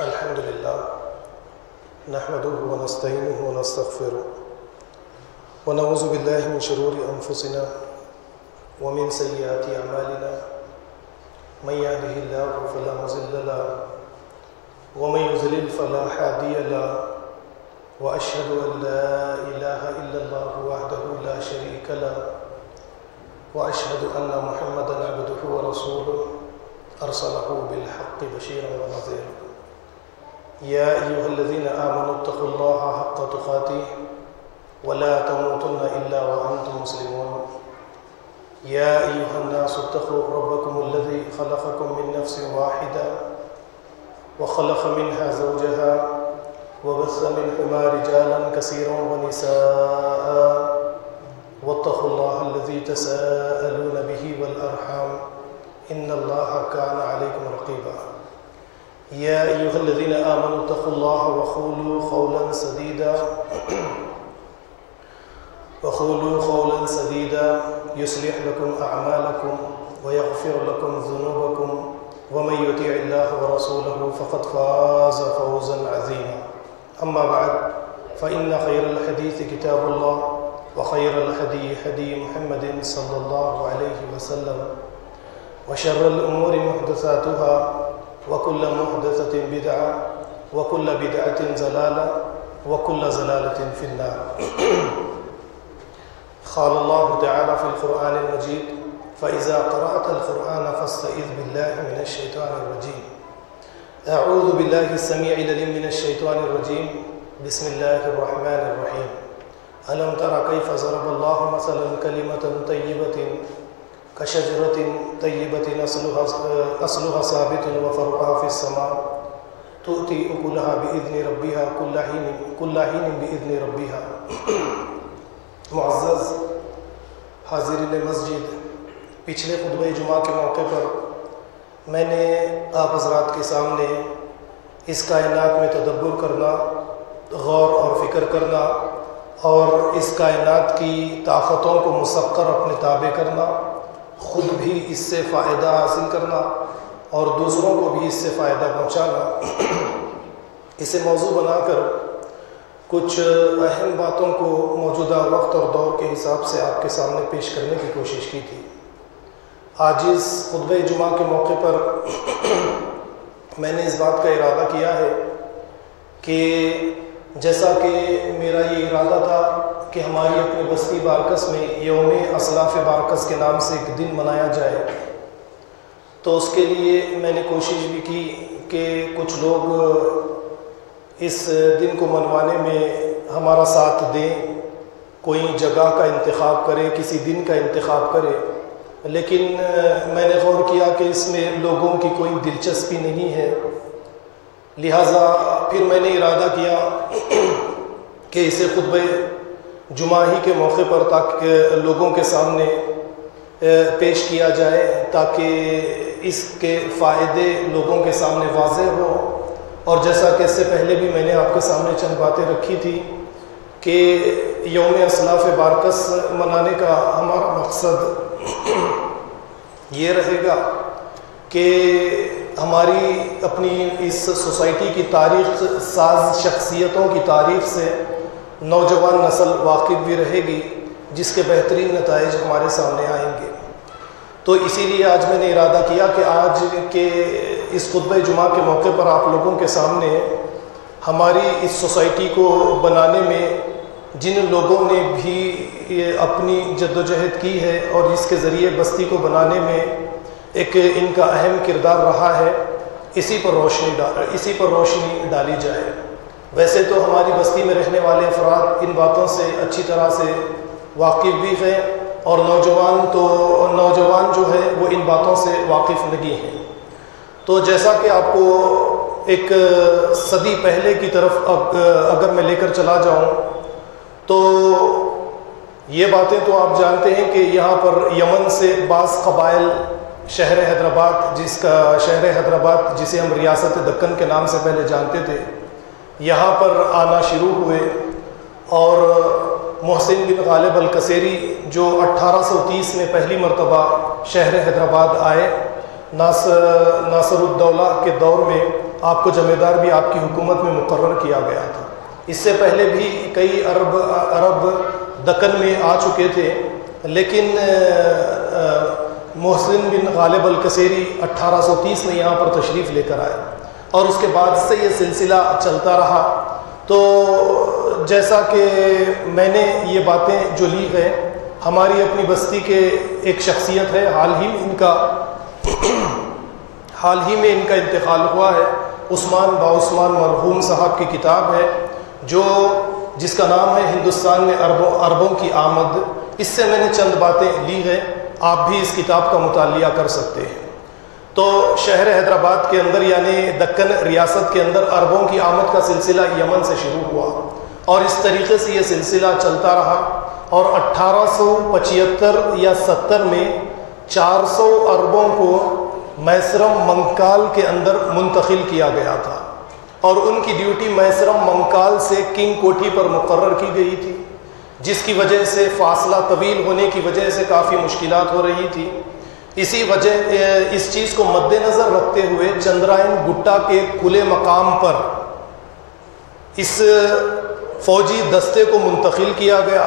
الحمد لله نحمده ونستعينه ونستغفره ونعوذ بالله من شرور أنفسنا ومن سيئات أعمالنا من يهده الله فلا مضل له ومن يضلل فلا هادي له وأشهد أن لا إله إلا الله وحده لا شريك له وأشهد أن محمدا عبده ورسوله أرسله بالحق بشيرا ونذيرا يا أيها الذين آمنوا اتقوا الله حق تقاته ولا تموتن إلا وأنتم مسلمون يا أيها الناس اتقوا ربكم الذي خلقكم من نفس واحدة وخلق منها زوجها وبث منهما رجالا كثيرا ونساء واتقوا الله الذي تساءلون به والأرحام إن الله كان عليكم رقيبا يا أيها الذين آمنوا اتقوا الله وقولوا قولا سديدا يصلح لكم أعمالكم ويغفر لكم ذنوبكم ومن يطع الله ورسوله فقد فاز فوزا عظيما أما بعد فإن خير الحديث كتاب الله وخير الهدي هدي محمد صلى الله عليه وسلم وشر الأمور محدثاتها وكل محدثة بدعة وكل بدعة ضلالة وكل ضلالة في النار قال الله تعالى في القرآن المجيد فإذا قرأت القرآن فاستعذ بالله من الشيطان الرجيم أعوذ بالله السميع العليم من الشيطان الرجيم بسم الله الرحمن الرحيم ألم تر كيف ضرب الله مثلا كلمة طيبة كشجرة طيبة أصلها ثابت وفرعها في السماء تؤتي أكلها بإذن ربها كل حين بإذن ربها معزز حاضرین مسجد، پچھلے خطبہ جمعہ کے موقع پر میں نے آپ حضرات کے سامنے اس کائنات میں تدبر کرنا، غور اور فکر کرنا اور اس کائنات کی طاقتوں کو مسخر اپنے تابع کرنا، خود بھی اس سے فائدہ حاصل کرنا اور دوسروں کو بھی اس سے فائدہ پہنچانا، اسے موضوع بنا کر کچھ اہم باتوں کو موجودہ وقت اور دور کے حساب سے آپ کے سامنے پیش کرنے کی کوشش کی تھی۔ آج اس خطبہ جمعہ کے موقع پر میں نے اس بات کا ارادہ کیا ہے کہ جیسا کہ میرا یہ ارادہ تھا کہ ہماری اپنی بستی بارکس میں یوم اسلاف بارکس کے نام سے ایک دن منایا جائے، تو اس کے لیے میں نے کوشش بھی کی کہ کچھ لوگ اس دن کو منوانے میں ہمارا ساتھ دیں، کوئی جگہ کا انتخاب کرے، کسی دن کا انتخاب کرے، لیکن میں نے غور کیا کہ اس میں لوگوں کی کوئی دلچسپی نہیں ہے، لہٰذا پھر میں نے ارادہ کیا کہ اسے خطبہ جمعہ ہی کے موقع پر تاکہ لوگوں کے سامنے پیش کیا جائے تاکہ اس کے فائدے لوگوں کے سامنے واضح ہو۔ اور جیسا کہ اس سے پہلے بھی میں نے آپ کے سامنے چند باتیں رکھی تھی کہ یوم اسلاف بارکس منانے کا ہمارا مقصد یہ رہے گا کہ ہماری اپنی اس سوسائٹی کی تاریخ ساز شخصیتوں کی تاریخ سے نوجوان نسل واقف بھی رہے گی، جس کے بہترین نتائج ہمارے سامنے آئیں گے۔ تو اسی لیے آج میں نے ارادہ کیا کہ آج کے اس خطبہ جمعہ کے موقع پر آپ لوگوں کے سامنے ہماری اس سوسائٹی کو بنانے میں جن لوگوں نے بھی اپنی جدوجہد کی ہے اور اس کے ذریعے بستی کو بنانے میں ایک ان کا اہم کردار رہا ہے، اسی پر روشنی ڈالی جائے۔ ویسے تو ہماری بستی میں رہنے والے افراد ان باتوں سے اچھی طرح سے واقف بھی ہیں اور نوجوان جو ہے وہ ان باتوں سے واقف نہیں ہیں۔ تو جیسا کہ آپ کو ایک صدی پہلے کی طرف اگر میں لے کر چلا جاؤں تو یہ باتیں تو آپ جانتے ہیں کہ یہاں پر یمن سے بعض قبائل شہر حیدرآباد جسے ہم ریاست دکن کے نام سے پہلے جانتے تھے، یہاں پر آنا شروع ہوئے اور محسن بن غالب القصیری جو 1830 میں پہلی مرتبہ شہر حیدرآباد آئے، ناصر الدولہ کے دور میں آپ کو جمیدار بھی آپ کی حکومت میں مقرر کیا گیا تھا۔ اس سے پہلے بھی کئی عرب دکن میں آ چکے تھے، لیکن محسن بن غالب القصیری 1830 میں یہاں پر تشریف لے کر آئے، اور اس کے بعد سے یہ سلسلہ چلتا رہا۔ تو جیسا کہ میں نے یہ باتیں جو لی ہے، ہماری اپنی بستی کے ایک شخصیت ہے، حال ہی میں ان کا انتقال ہوا ہے، عثمان باعثمان مرحوم صاحب کی کتاب ہے جس کا نام ہے ہندوستان میں عربوں کی آمد۔ اس سے میں نے چند باتیں لی ہیں، آپ بھی اس کتاب کا مطالعہ کر سکتے ہیں۔ تو شہر حیدرآباد کے اندر یعنی دکن ریاست کے اندر عربوں کی آمد کا سلسلہ یمن سے شروع ہوا، اور اس طریقے سے یہ سلسلہ چلتا رہا، اور 1875 یا 70 میں 400 عربوں کو میسرم منکال کے اندر منتقل کیا گیا تھا، اور ان کی ڈیوٹی میسرم منکال سے کنگ کوٹھی پر مقرر کی گئی تھی، جس کی وجہ سے فاصلہ طویل ہونے کی وجہ سے کافی مشکلات ہو رہی تھی۔ اس چیز کو مد نظر رکھتے ہوئے چندرائن گٹا کے کھلے مقام پر اس فوجی دستے کو منتقل کیا گیا۔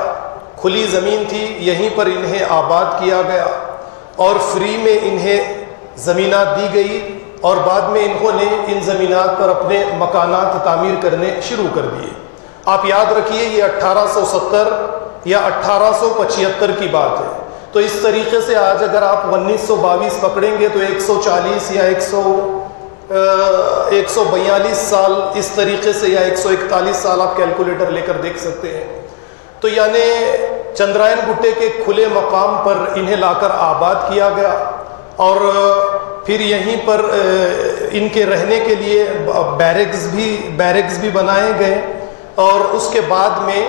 کھلی زمین تھی، یہیں پر انہیں آباد کیا گیا، اور فری میں انہیں زمینات دی گئی، اور بعد میں انہوں نے ان زمینات پر اپنے مکانات تعمیر کرنے شروع کر دیے۔ آپ یاد رکھیے یہ 1870 یا 1875 کی بات ہے، تو اس طریقے سے آج اگر آپ 1922 پکڑیں گے تو 140 یا 142 سال اس طریقے سے، یا 141 سال آپ کیلکولیٹر لے کر دیکھ سکتے ہیں۔ تو یعنی چندرائن گٹے کے کھلے مقام پر انہیں لا کر آباد کیا گیا، اور پھر یہیں پر ان کے رہنے کے لیے بیرکس بھی بنائے گئے، اور اس کے بعد میں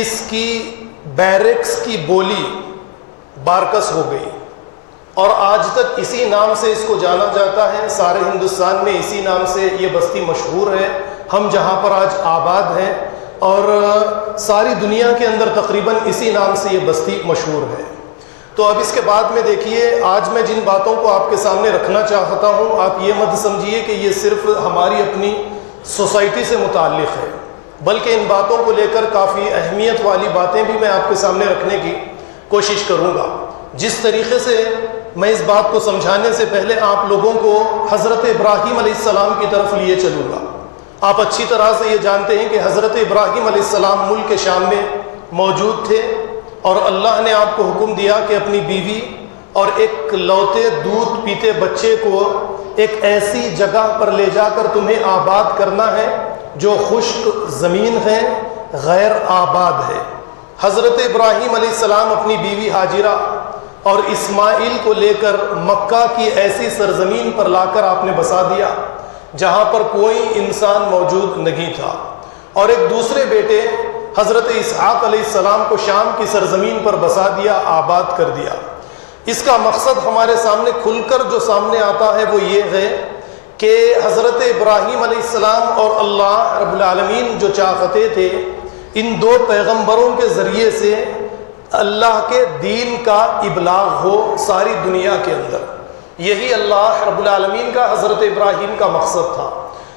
اس کی بیرکس کی بولی بارکس ہو گئی، اور آج تک اسی نام سے اس کو جانا جاتا ہے۔ سارے ہندوستان میں اسی نام سے یہ بستی مشہور ہے، ہم جہاں پر آج آباد ہیں، اور ساری دنیا کے اندر تقریباً اسی نام سے یہ بستی مشہور ہے۔ تو اب اس کے بعد میں دیکھیے، آج میں جن باتوں کو آپ کے سامنے رکھنا چاہتا ہوں، آپ یہ مت سمجھیے کہ یہ صرف ہماری اپنی سوسائٹی سے متعلق ہے، بلکہ ان باتوں کو لے کر کافی اہمیت والی باتیں بھی میں آپ کے سامنے رکھنے کی کوشش کروں گا۔ جس طریقے سے میں اس بات کو سمجھانے سے پہلے آپ لوگوں کو حضرت ابراہیم علیہ السلام کی طرف لیے چلوں گا۔ آپ اچھی طرح سے یہ جانتے ہیں کہ حضرت ابراہیم علیہ السلام ملک شام میں موجود تھے، اور اللہ نے آپ کو حکم دیا کہ اپنی بیوی اور ایک لوتے دودھ پیتے بچے کو ایک ایسی جگہ پر لے جا کر تمہیں آباد کرنا ہے جو خشک زمین ہے، غیر آباد ہے۔ حضرت ابراہیم علیہ السلام اپنی بیوی ہاجرہ اور اسماعیل کو لے کر مکہ کی ایسی سرزمین پر لا کر آپ نے بسا دیا جہاں پر کوئی انسان موجود نہیں تھا، اور ایک دوسرے بیٹے حضرت اسحاق علیہ السلام کو شام کی سرزمین پر بسا دیا، آباد کر دیا۔ اس کا مقصد ہمارے سامنے کھل کر جو سامنے آتا ہے وہ یہ ہے کہ حضرت ابراہیم علیہ السلام اور اللہ رب العالمین جو چاہتے تھے، ان دو پیغمبروں کے ذریعے سے اللہ کے دین کا ابلاغ ہو ساری دنیا کے اندر۔ یہی اللہ رب العالمین کا حضرت ابراہیم کا مقصد تھا۔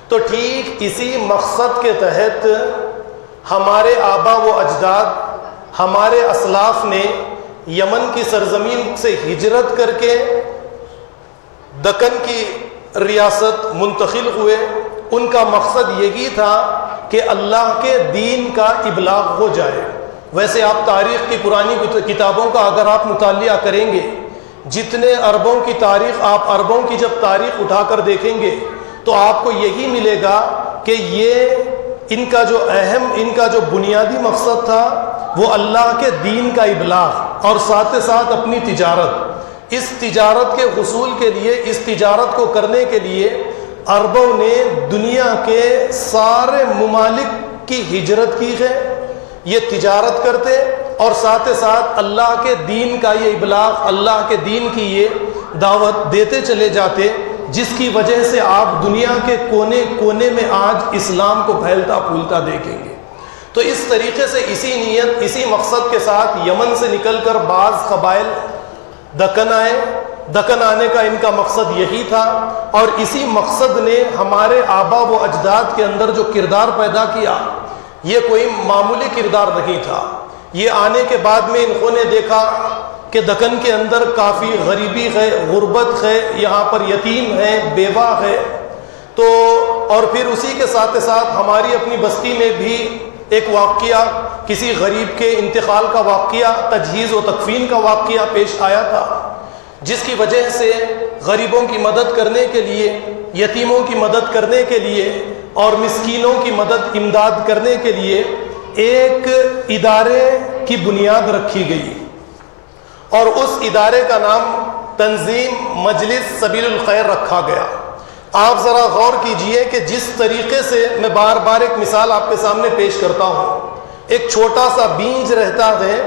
تو ٹھیک اسی مقصد کے تحت ہمارے آبا و اجداد، ہمارے اسلاف نے یمن کی سرزمین سے ہجرت کر کے دکن کی ریاست منتقل ہوئے۔ ان کا مقصد یہی تھا کہ اللہ کے دین کا ابلاغ ہو جائے۔ ویسے آپ تاریخ کی پرانی کتابوں کا اگر آپ مطالعہ کریں گے، جتنے عربوں کی تاریخ، آپ عربوں کی جب تاریخ اٹھا کر دیکھیں گے تو آپ کو یہی ملے گا کہ یہ ان کا جو بنیادی مقصد تھا وہ اللہ کے دین کا ابلاغ، اور ساتھ ساتھ اپنی تجارت۔ اس تجارت کے حصول کے لیے، اس تجارت کو کرنے کے لیے عربوں نے دنیا کے سارے ممالک کی ہجرت کی ہے۔ یہ تجارت کرتے اور ساتھ ساتھ اللہ کے دین کا یہ ابلاغ، اللہ کے دین کی یہ دعوت دیتے چلے جاتے، جس کی وجہ سے آپ دنیا کے کونے کونے میں آج اسلام کو پھیلتا پھولتا دیکھیں گے۔ تو اس طریقے سے اسی نیت، اسی مقصد کے ساتھ یمن سے نکل کر بعض قبائل دکن آئے، دکن آنے کا ان کا مقصد یہی تھا، اور اسی مقصد نے ہمارے آبا و اجداد کے اندر جو کردار پیدا کیا یہ کوئی معمولی کردار نہیں تھا۔ یہ آنے کے بعد میں انہوں نے دیکھا کہ دکن کے اندر کافی غریبی ہے، غربت ہے، یہاں پر یتیم ہے، بیوہ ہے، تو اور پھر اسی کے ساتھ ساتھ ہماری اپنی بستی میں بھی ایک واقعہ، کسی غریب کے انتقال کا واقعہ، تجہیز و تکفین کا واقعہ پیش آیا تھا، جس کی وجہ سے غریبوں کی مدد کرنے کے لیے، یتیموں کی مدد کرنے کے لیے اور مسکینوں کی مدد امداد کرنے کے لیے ایک ادارے کی بنیاد رکھی گئی، اور اس ادارے کا نام تنظیم مجلس سبیل الخیر رکھا گیا۔ آپ ذرا غور کیجئے کہ جس طریقے سے میں بار بار ایک مثال آپ کے سامنے پیش کرتا ہوں، ایک چھوٹا سا بیج رہتا ہے،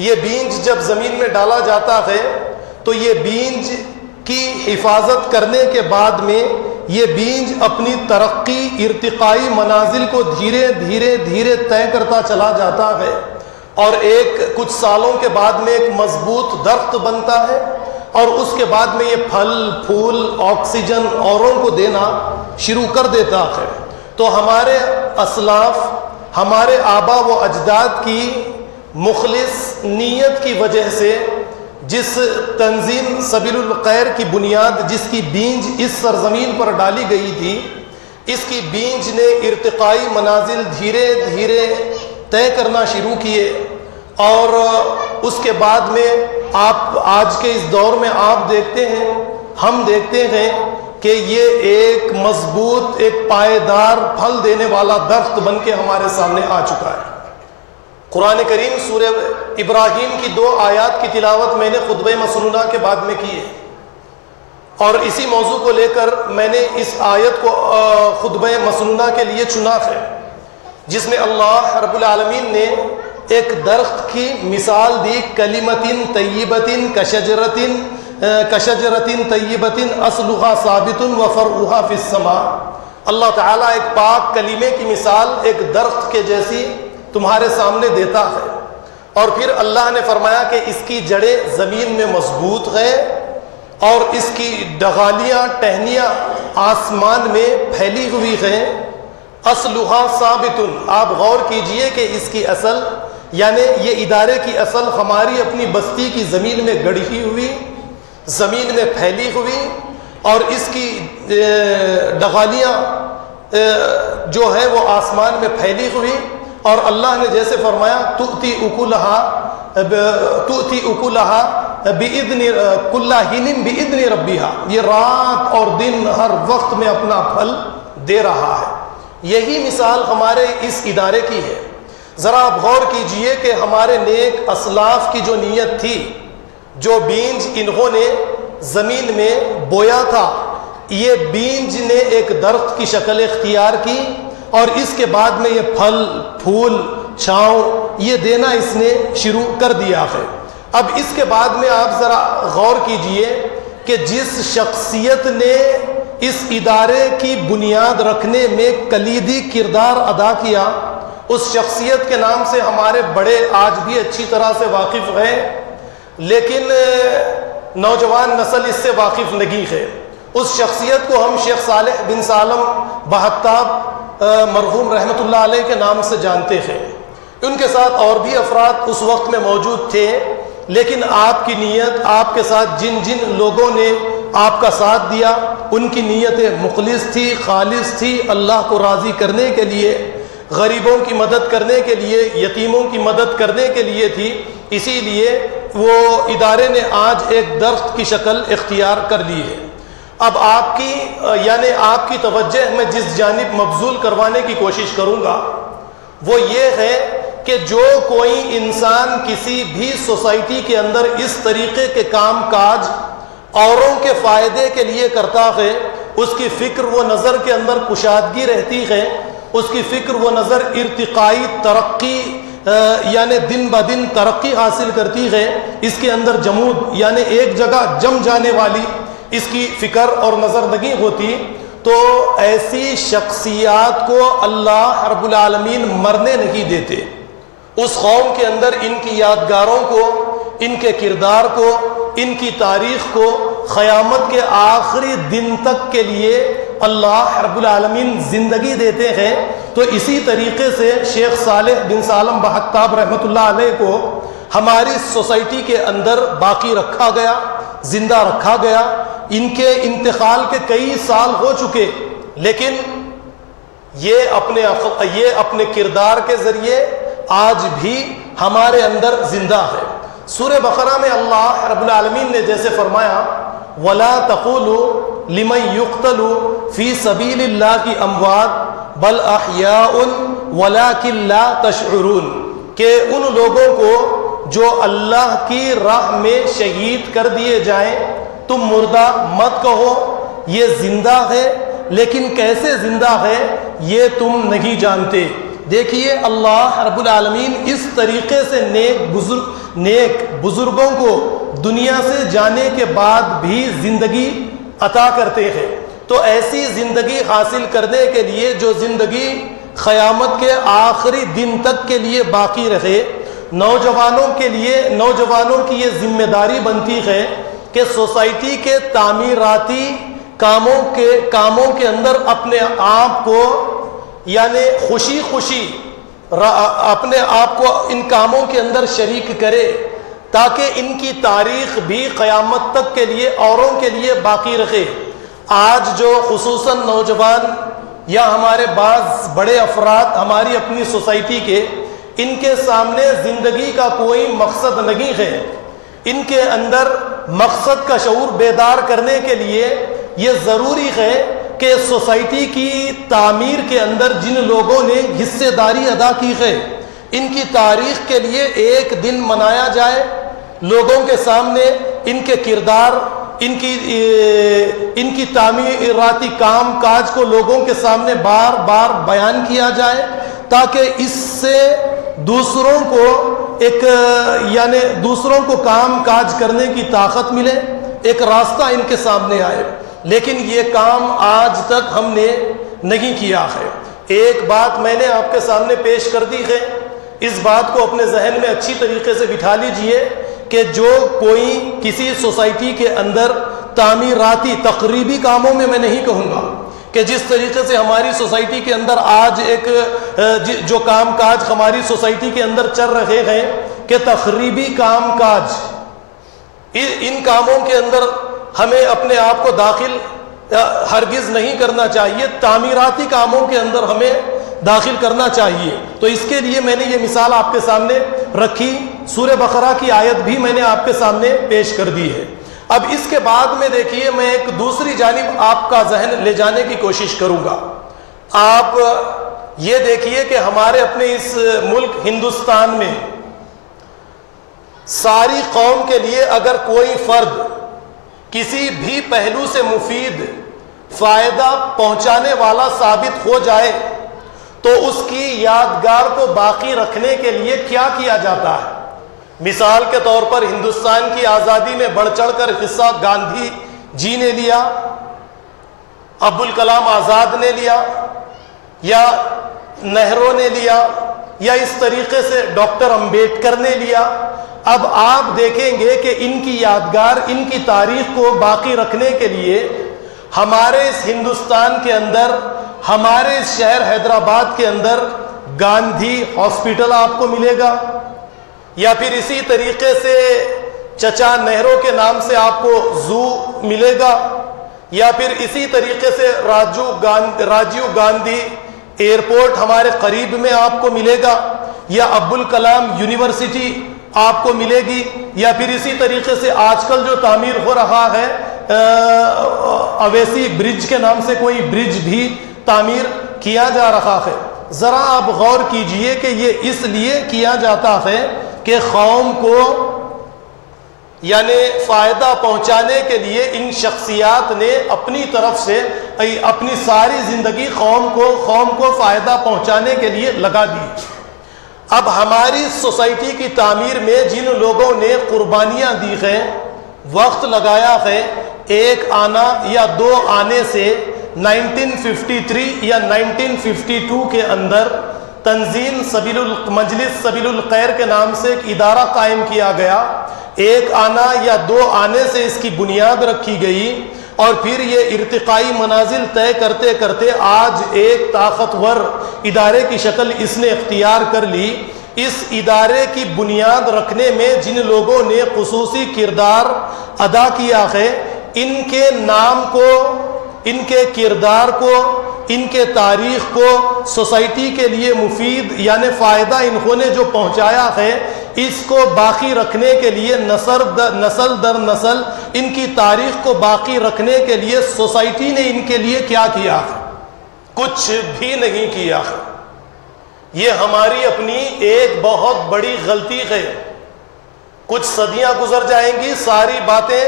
یہ بیج جب زمین میں ڈالا جاتا ہے تو یہ بیج کی حفاظت کرنے کے بعد میں یہ بیج اپنی ترقی، ارتقائی منازل کو دھیرے دھیرے دھیرے طے کرتا چلا جاتا ہے، اور کچھ سالوں کے بعد میں ایک مضبوط درخت بنتا ہے، اور اس کے بعد میں یہ پھل پھول آکسیجن اوروں کو دینا شروع کر دیتا ہے۔ تو ہمارے اسلاف، ہمارے آبا و اجداد کی مخلص نیت کی وجہ سے جس تنظیم سبیل الخیر کی بنیاد، جس کی بیج اس سرزمین پر ڈالی گئی تھی، اس کی بیج نے ارتقائی منازل دھیرے دھیرے طے کرنا شروع کیے، اور اس کے بعد میں آپ آج کے اس دور میں آپ دیکھتے ہیں، ہم دیکھتے ہیں کہ یہ ایک مضبوط، ایک پائیدار پھل دینے والا درخت بن کے ہمارے سامنے آ چکا ہے۔ قرآن کریم سورہ ابراہیم کی 2 آیات کی تلاوت میں نے خطبہ مسنونہ کے بعد میں کی ہے، اور اسی موضوع کو لے کر میں نے اس آیت کو خطبہ مسنونہ کے لیے چنا ہے، جس میں اللہ رب العالمین نے ایک درخت کی مثال دی، کلمتن طیبتن کشجرتن طیبتن اصلها ثابت وفرعها فی السماء۔ اللہ تعالیٰ ایک پاک کلمے کی مثال ایک درخت کے جیسی تمہارے سامنے دیتا ہے، اور پھر اللہ نے فرمایا کہ اس کی جڑیں زمین میں مضبوط ہیں، اور اس کی ڈغالیاں، ٹہنیاں آسمان میں پھیلی ہوئی ہیں، اصلها ثابت۔ آپ غور کیجئے کہ اس کی اصل، یعنی یہ ادارے کی اصل ہماری اپنی بستی کی زمین میں گڑھی ہوئی، زمین میں پھیلی ہوئی، اور اس کی ڈغالیاں جو ہے وہ آسمان میں پھیلی ہوئی، اور اللہ نے جیسے فرمایا تؤتی اکلہا بإذن کل حین بإذن ربہا، یہ رات اور دن ہر وقت میں اپنا پھل دے رہا ہے۔ یہی مثال ہمارے اس ادارے کی ہے۔ ذرا آپ غور کیجئے کہ ہمارے نیک اسلاف کی جو نیت تھی، جو بیج انہوں نے زمین میں بویا تھا، یہ بیج نے ایک درخت کی شکل اختیار کی، اور اس کے بعد میں یہ پھل پھول چھاؤں یہ دینا اس نے شروع کر دیا ہے۔ اب اس کے بعد میں آپ ذرا غور کیجئے کہ جس شخصیت نے اس ادارے کی بنیاد رکھنے میں کلیدی کردار ادا کیا، اس شخصیت کے نام سے ہمارے بڑے آج بھی اچھی طرح سے واقف ہیں، لیکن نوجوان نسل اس سے واقف نہیں ہے۔ اس شخصیت کو ہم شیخ صالح بن سالم بہتاب مرحوم رحمۃ اللہ علیہ کے نام سے جانتے ہیں۔ ان کے ساتھ اور بھی افراد اس وقت میں موجود تھے، لیکن آپ کی نیت، آپ کے ساتھ جن جن لوگوں نے آپ کا ساتھ دیا، ان کی نیتیں مخلص تھی، خالص تھی، اللہ کو راضی کرنے کے لیے، غریبوں کی مدد کرنے کے لیے، یتیموں کی مدد کرنے کے لیے تھی۔ اسی لیے وہ ادارے نے آج ایک درخت کی شکل اختیار کر لی ہے۔ اب آپ کی توجہ میں جس جانب مبذول کروانے کی کوشش کروں گا وہ یہ ہے کہ جو کوئی انسان کسی بھی سوسائٹی کے اندر اس طریقے کے کام کاج اوروں کے فائدے کے لیے کرتا ہے، اس کی فکر و نظر کے اندر کشادگی رہتی ہے، اس کی فکر و نظر ارتقائی ترقی یعنی دن بدن ترقی حاصل کرتی ہے، اس کے اندر جمود یعنی ایک جگہ جم جانے والی اس کی فکر اور نظر نہیں ہوتی، تو ایسی شخصیات کو اللہ رب العالمین مرنے نہیں دیتے۔ اس قوم کے اندر ان کی یادگاروں کو، ان کے کردار کو، ان کی تاریخ کو قیامت کے آخری دن تک کے لیے اللہ رب العالمین زندگی دیتے ہیں، تو اسی طریقے سے شیخ صالح بن سالم بہتاب رحمۃ اللہ علیہ کو ہماری سوسائٹی کے اندر باقی رکھا گیا، زندہ رکھا گیا۔ ان کے انتقال کے کئی سال ہو چکے، لیکن یہ اپنے کردار کے ذریعے آج بھی ہمارے اندر زندہ ہے۔ سورہ بقرہ میں اللہ رب العالمین نے جیسے فرمایا وَلَا تَقُولُوا لِمَن يُقْتَلُ فِي سَبِيلِ اللَّهِ أَمْوَاتٌ بَلْ أَحْيَاءٌ وَلَكِن لَا تَشْعُرُونَ، کہ ان لوگوں کو جو اللہ کی راہ میں شہید کر دیے جائیں تم مردہ مت کہو، یہ زندہ ہے، لیکن کیسے زندہ ہے یہ تم نہیں جانتے۔ دیکھیے اللہ رب العالمین اس طریقے سے نیک بزرگوں کو دنیا سے جانے کے بعد بھی زندگی عطا کرتے ہیں۔ تو ایسی زندگی حاصل کرنے کے لیے جو زندگی قیامت کے آخری دن تک کے لیے باقی رہے، نوجوانوں کی یہ ذمہ داری بنتی ہے کہ سوسائٹی کے تعمیراتی کاموں کے اندر اپنے آپ کو یعنی خوشی اپنے آپ کو ان کاموں کے اندر شریک کرے، تاکہ ان کی تاریخ بھی قیامت تک کے لیے اوروں کے لیے باقی رہے۔ آج جو خصوصاً نوجوان یا ہمارے بعض بڑے افراد ہماری اپنی سوسائٹی کے، ان کے سامنے زندگی کا کوئی مقصد نہیں ہے۔ ان کے اندر مقصد کا شعور بیدار کرنے کے لیے یہ ضروری ہے کہ سوسائٹی کی تعمیر کے اندر جن لوگوں نے حصے داری ادا کی ہے، ان کی تاریخ کے لیے ایک دن منایا جائے، لوگوں کے سامنے ان کے کردار، ان کی تعمیراتی کام کاج کو لوگوں کے سامنے بار بار بیان کیا جائے، تاکہ اس سے دوسروں کو کام کاج کرنے کی طاقت ملے، ایک راستہ ان کے سامنے آئے۔ لیکن یہ کام آج تک ہم نے نہیں کیا ہے۔ ایک بات میں نے آپ کے سامنے پیش کر دی ہے، اس بات کو اپنے ذہن میں اچھی طریقے سے بٹھا لیجئے کہ جو کوئی کسی سوسائٹی کے اندر تعمیراتی تقریبی کاموں میں نہیں کہوں گا کہ جس طریقے سے ہماری سوسائٹی کے اندر آج جو کام کاج ہماری سوسائٹی کے اندر چل رہے ہیں کہ تقریبی کام کاج، ان کاموں کے اندر ہمیں اپنے آپ کو داخل ہرگز نہیں کرنا چاہیے، تعمیراتی کاموں کے اندر ہمیں داخل کرنا چاہیے۔ تو اس کے لیے میں نے یہ مثال آپ کے سامنے رکھی، سورہ بقرہ کی آیت بھی میں نے آپ کے سامنے پیش کر دی ہے۔ اب اس کے بعد میں دیکھیے میں ایک دوسری جانب آپ کا ذہن لے جانے کی کوشش کروں گا۔ آپ یہ دیکھیے کہ ہمارے اپنے اس ملک ہندوستان میں ساری قوم کے لیے اگر کوئی فرد کسی بھی پہلو سے مفید فائدہ پہنچانے والا ثابت ہو جائے تو اس کی یادگار کو باقی رکھنے کے لیے کیا کیا جاتا ہے؟ مثال کے طور پر ہندوستان کی آزادی میں بڑھ چڑھ کر حصہ گاندھی جی نے لیا، عبدالکلام آزاد نے لیا، یا نہرو نے لیا، یا اس طریقے سے ڈاکٹر امبیڈکر نے لیا۔ اب آپ دیکھیں گے کہ ان کی یادگار، ان کی تاریخ کو باقی رکھنے کے لیے ہمارے اس ہندوستان کے اندر، ہمارے اس شہر حیدرآباد کے اندر گاندھی ہاسپٹل آپ کو ملے گا، یا پھر اسی طریقے سے چچا نہرو کے نام سے آپ کو زو ملے گا، یا پھر اسی طریقے سے راجیو گاندھی ایئرپورٹ ہمارے قریب میں آپ کو ملے گا، یا عبدالکلام یونیورسٹی آپ کو ملے گی، یا پھر اسی طریقے سے آج کل جو تعمیر ہو رہا ہے اویسی برج کے نام سے کوئی برج بھی تعمیر کیا جا رہا ہے۔ ذرا آپ غور کیجئے کہ یہ اس لیے کیا جاتا ہے کہ قوم کو یعنی فائدہ پہنچانے کے لیے ان شخصیات نے اپنی طرف سے اپنی ساری زندگی قوم کو فائدہ پہنچانے کے لیے لگا دی۔ اب ہماری سوسائٹی کی تعمیر میں جن لوگوں نے قربانیاں دی ہیں، وقت لگایا ہے، ایک آنا یا دو آنے سے 1953 یا 1952 کے اندر تنظیم مجلس سبیل الخیر کے نام سے ایک ادارہ قائم کیا گیا۔ ایک آنا یا دو آنے سے اس کی بنیاد رکھی گئی، اور پھر یہ ارتقائی منازل طے کرتے کرتے آج ایک طاقتور ادارے کی شکل اس نے اختیار کر لی۔ اس ادارے کی بنیاد رکھنے میں جن لوگوں نے خصوصی کردار ادا کیا ہے، ان کے نام کو، ان کے کردار کو، ان کے تاریخ کو سوسائٹی کے لیے مفید یعنی فائدہ انہوں نے جو پہنچایا ہے، اس کو باقی رکھنے کے لیے نسل در نسل ان کی تاریخ کو باقی رکھنے کے لیے سوسائٹی نے ان کے لیے کیا کیا ہے؟ کچھ بھی نہیں کیا ہے۔ یہ ہماری اپنی ایک بہت بڑی غلطی ہے۔ کچھ صدیاں گزر جائیں گی، ساری باتیں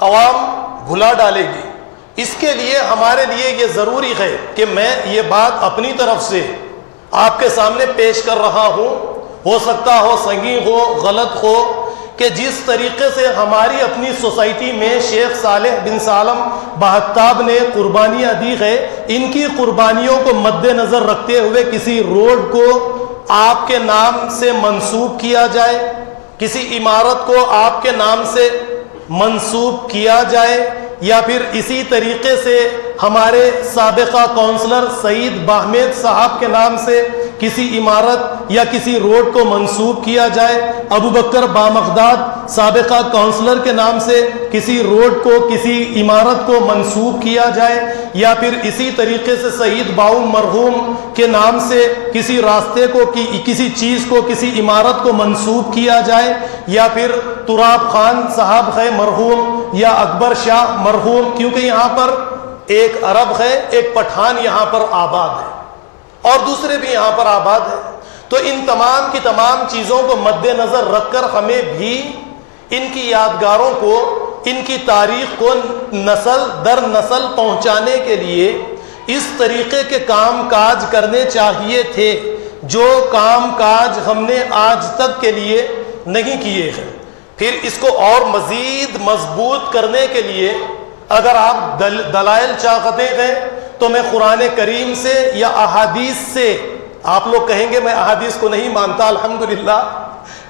عوام بھلا ڈالے گی۔ اس کے لیے ہمارے لیے یہ ضروری ہے کہ میں یہ بات اپنی طرف سے آپ کے سامنے پیش کر رہا ہوں، ہو سکتا ہو صحیح ہو غلط ہو، کہ جس طریقے سے ہماری اپنی سوسائٹی میں شیخ صالح بن سالم بہتاب نے قربانیاں دی ہے، ان کی قربانیوں کو مد نظر رکھتے ہوئے کسی روڈ کو آپ کے نام سے منسوب کیا جائے، کسی عمارت کو آپ کے نام سے منسوب کیا جائے، یا پھر اسی طریقے سے ہمارے سابقہ کونسلر سعید باہمید صاحب کے نام سے کسی عمارت یا کسی روڈ کو منسوب کیا جائے، ابو بکر بامغداد سابقہ کونسلر کے نام سے کسی روڈ کو، کسی عمارت کو منسوب کیا جائے، یا پھر اسی طریقے سے سعید باؤ مرحوم کے نام سے کسی راستے کو، کسی چیز کو، کسی عمارت کو منسوب کیا جائے، یا پھر تراب خان صاحب ہے مرحوم، یا اکبر شاہ مرحوم، کیونکہ یہاں پر ایک عرب ہے، ایک پٹھان یہاں پر آباد ہے اور دوسرے بھی یہاں پر آباد ہے۔ تو ان تمام کی تمام چیزوں کو مد نظر رکھ کر ہمیں بھی ان کی یادگاروں کو، ان کی تاریخ کو نسل در نسل پہنچانے کے لیے اس طریقے کے کام کاج کرنے چاہیے تھے جو کام کاج ہم نے آج تک کے لیے نہیں کیے ہیں۔ پھر اس کو اور مزید مضبوط کرنے کے لیے اگر آپ دلائل چاہتے ہیں تو میں قرآن کریم سے یا احادیث سے، آپ لوگ کہیں گے میں احادیث کو نہیں مانتا، الحمدللہ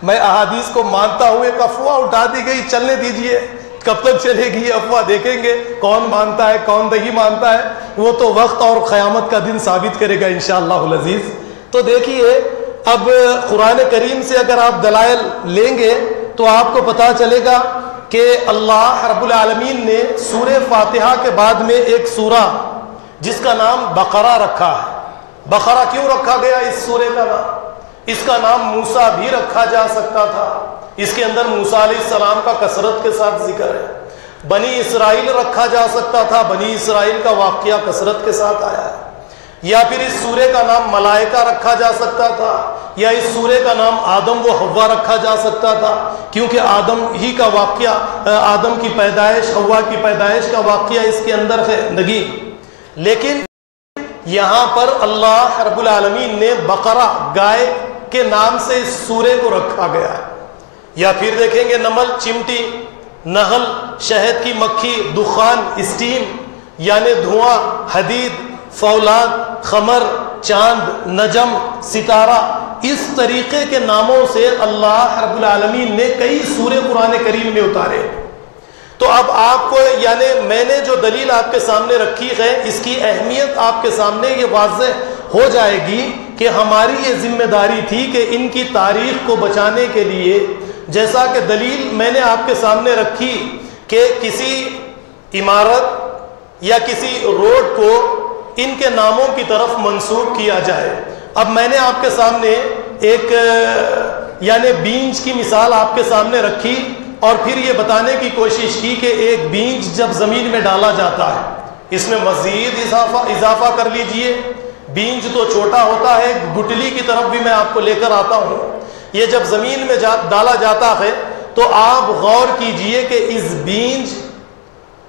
میں احادیث کو مانتا ہوں، ایک افواہ اٹھا دی گئی، چلنے دیجئے، کب تک چلے گی افواہ، دیکھیں گے کون مانتا ہے کون نہیں مانتا ہے، وہ تو وقت اور قیامت کا دن ثابت کرے گا انشاءاللہ العزیز۔ تو دیکھیے اب قرآن کریم سے اگر آپ دلائل لیں گے تو آپ کو پتہ چلے گا کہ اللہ رب العالمین نے سورہ فاتحہ کے بعد میں ایک سورہ جس کا نام بقرہ رکھا ہے۔ بقرہ کیوں رکھا گیا اس سورے کا نام؟ اس کا نام موسیٰ بھی رکھا جا سکتا تھا، اس کے اندر موسیٰ علیہ السلام کا کثرت کے ساتھ ذکر ہے۔ بنی اسرائیل رکھا جا سکتا تھا، بنی اسرائیل کا واقعہ کثرت کے ساتھ آیا ہے۔ یا پھر اس سورے کا نام ملائکہ رکھا جا سکتا تھا، یا اس سورے کا نام آدم و حوا رکھا جا سکتا تھا، کیونکہ آدم ہی کا واقعہ، آدم کی پیدائش، حوا کی پیدائش کا واقعہ اس کے اندر ہے نگی۔ لیکن یہاں پر اللہ رب العالمین نے بقرہ، گائے کے نام سے اس سورے کو رکھا گیا ہے۔ یا پھر دیکھیں گے نمل، چمٹی، نحل، شہد کی مکھی، دخان، اسٹیم یعنی دھواں، حدید، فولاد، خمر، چاند، نجم، ستارہ، اس طریقے کے ناموں سے اللہ رب العالمین نے کئی سورے قرآن کریم میں اتارے۔ تو اب آپ کو یعنی میں نے جو دلیل آپ کے سامنے رکھی ہے، اس کی اہمیت آپ کے سامنے یہ واضح ہو جائے گی کہ ہماری یہ ذمہ داری تھی کہ ان کی تاریخ کو بچانے کے لیے، جیسا کہ دلیل میں نے آپ کے سامنے رکھی کہ کسی عمارت یا کسی روڈ کو ان کے ناموں کی طرف منسوب کیا جائے۔ اب میں نے آپ کے سامنے ایک یعنی بیج کی مثال آپ کے سامنے رکھی اور پھر یہ بتانے کی کوشش کی کہ ایک بیج جب زمین میں ڈالا جاتا ہے، اس میں مزید اضافہ کر لیجئے، بیج تو چھوٹا ہوتا ہے، گٹلی کی طرف بھی میں آپ کو لے کر آتا ہوں۔ یہ جب زمین میں ڈالا جاتا ہے تو آپ غور کیجئے کہ اس بیج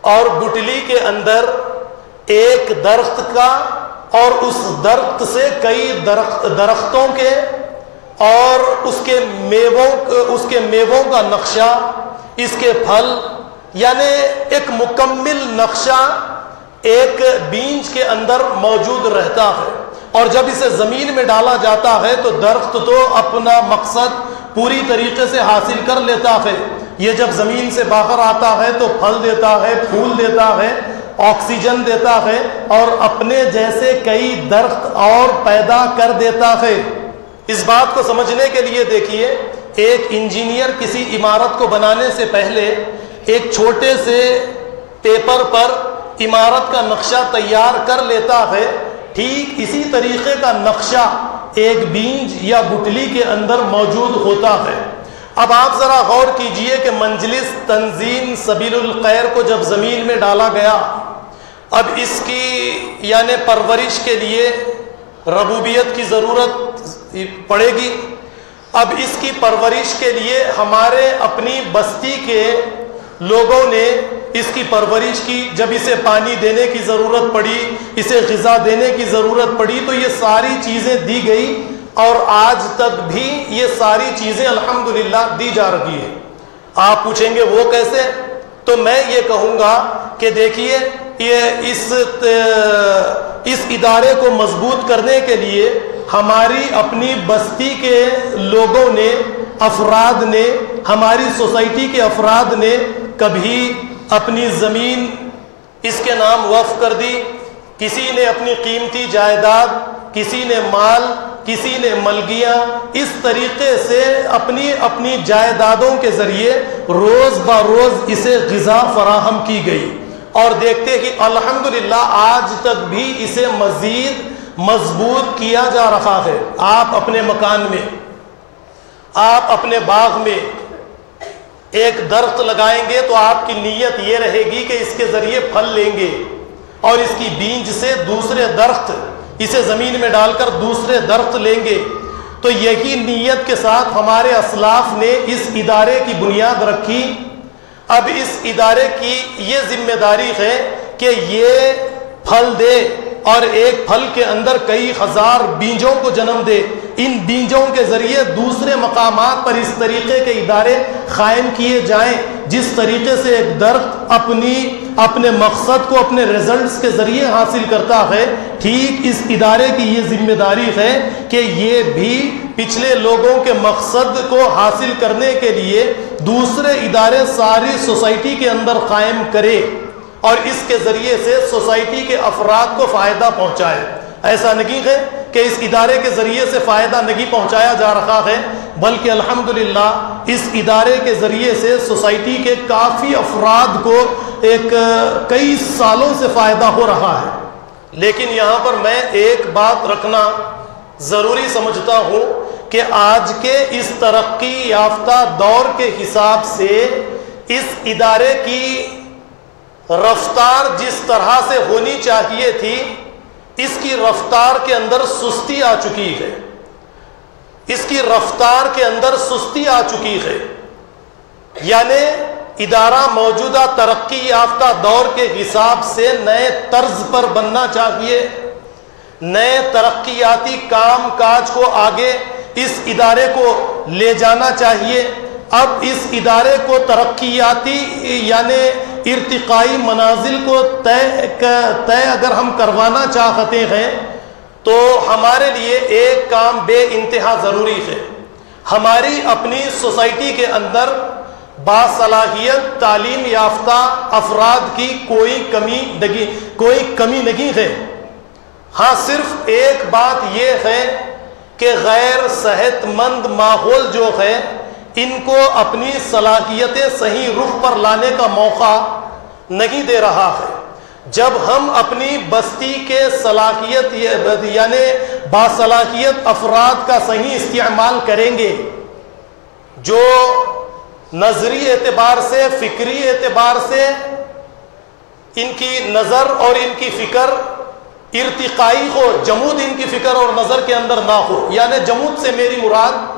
اور گٹلی کے اندر ایک درخت کا اور اس درخت سے کئی درختوں کے اور اس کے میووں کا نقشہ، اس کے پھل، یعنی ایک مکمل نقشہ ایک بیج کے اندر موجود رہتا ہے۔ اور جب اسے زمین میں ڈالا جاتا ہے تو درخت تو اپنا مقصد پوری طریقے سے حاصل کر لیتا ہے. یہ جب زمین سے باہر آتا ہے تو پھل دیتا ہے، پھول دیتا ہے، آکسیجن دیتا ہے اور اپنے جیسے کئی درخت اور پیدا کر دیتا ہے. اس بات کو سمجھنے کے لیے دیکھیے، ایک انجینئر کسی عمارت کو بنانے سے پہلے ایک چھوٹے سے پیپر پر عمارت کا نقشہ تیار کر لیتا ہے. ٹھیک اسی طریقے کا نقشہ ایک بیج یا گٹلی کے اندر موجود ہوتا ہے. اب آپ ذرا غور کیجئے کہ مجلس تنظیم سبیل الخیر کو جب زمین میں ڈالا گیا، اب اس کی یعنی پرورش کے لیے ربوبیت کی ضرورت پڑے گی. اب اس کی پرورش کے لیے ہمارے اپنی بستی کے لوگوں نے اس کی پرورش کی. جب اسے پانی دینے کی ضرورت پڑی، اسے غذا دینے کی ضرورت پڑی تو یہ ساری چیزیں دی گئی اور آج تک بھی یہ ساری چیزیں الحمدللہ دی جا رہی ہے. آپ پوچھیں گے وہ کیسے؟ تو میں یہ کہوں گا کہ دیکھیے، یہ اس ادارے کو مضبوط کرنے کے لیے ہماری اپنی بستی کے لوگوں نے، افراد نے، ہماری سوسائٹی کے افراد نے کبھی اپنی زمین اس کے نام وقف کر دی، کسی نے اپنی قیمتی جائیداد، کسی نے مال، کسی نے ملگیاں، اس طریقے سے اپنی جائیدادوں کے ذریعے روز بروز اسے غذا فراہم کی گئی. اور دیکھتے کہ الحمدللہ آج تک بھی اسے مزید مضبوط کیا جا رہا ہے. آپ اپنے مکان میں، آپ اپنے باغ میں ایک درخت لگائیں گے تو آپ کی نیت یہ رہے گی کہ اس کے ذریعے پھل لیں گے اور اس کی بیج سے دوسرے درخت، اسے زمین میں ڈال کر دوسرے درخت لیں گے. تو یہی نیت کے ساتھ ہمارے اسلاف نے اس ادارے کی بنیاد رکھی. اب اس ادارے کی یہ ذمہ داری ہے کہ یہ پھل دے اور ایک پھل کے اندر کئی ہزار بیجوں کو جنم دے. ان بیجوں کے ذریعے دوسرے مقامات پر اس طریقے کے ادارے قائم کیے جائیں جس طریقے سے ایک درخت اپنے مقصد کو اپنے ریزلٹس کے ذریعے حاصل کرتا ہے. ٹھیک اس ادارے کی یہ ذمہ داری ہے کہ یہ بھی پچھلے لوگوں کے مقصد کو حاصل کرنے کے لیے دوسرے ادارے ساری سوسائٹی کے اندر قائم کرے اور اس کے ذریعے سے سوسائٹی کے افراد کو فائدہ پہنچائے. ایسا نہیں ہے کہ اس ادارے کے ذریعے سے فائدہ نہیں پہنچایا جا رہا ہے، بلکہ الحمدللہ اس ادارے کے ذریعے سے سوسائٹی کے کافی افراد کو کئی سالوں سے فائدہ ہو رہا ہے. لیکن یہاں پر میں ایک بات رکھنا ضروری سمجھتا ہوں کہ آج کے اس ترقی یافتہ دور کے حساب سے اس ادارے کی رفتار جس طرح سے ہونی چاہیے تھی، اس کی رفتار کے اندر سستی آ چکی ہے. اس کی رفتار کے اندر سستی آ چکی ہے. یعنی ادارہ موجودہ ترقی یافتہ دور کے حساب سے نئے طرز پر بننا چاہیے. نئے ترقیاتی کام کاج کو آگے اس ادارے کو لے جانا چاہیے. اب اس ادارے کو ترقیاتی یعنی ارتقائی منازل کو طے اگر ہم کروانا چاہتے ہیں تو ہمارے لیے ایک کام بے انتہا ضروری ہے. ہماری اپنی سوسائٹی کے اندر باصلاحیت تعلیم یافتہ افراد کی کوئی کمی نہیں ہے. ہاں صرف ایک بات یہ ہے کہ غیر صحت مند ماحول جو ہے ان کو اپنی صلاحیتیں صحیح رخ پر لانے کا موقع نہیں دے رہا ہے. جب ہم اپنی بستی کے صلاحیت یعنی باصلاحیت افراد کا صحیح استعمال کریں گے، جو نظری اعتبار سے، فکری اعتبار سے ان کی نظر اور ان کی فکر ارتقائی ہو، جمود ان کی فکر اور نظر کے اندر نہ ہو. یعنی جمود سے میری مراد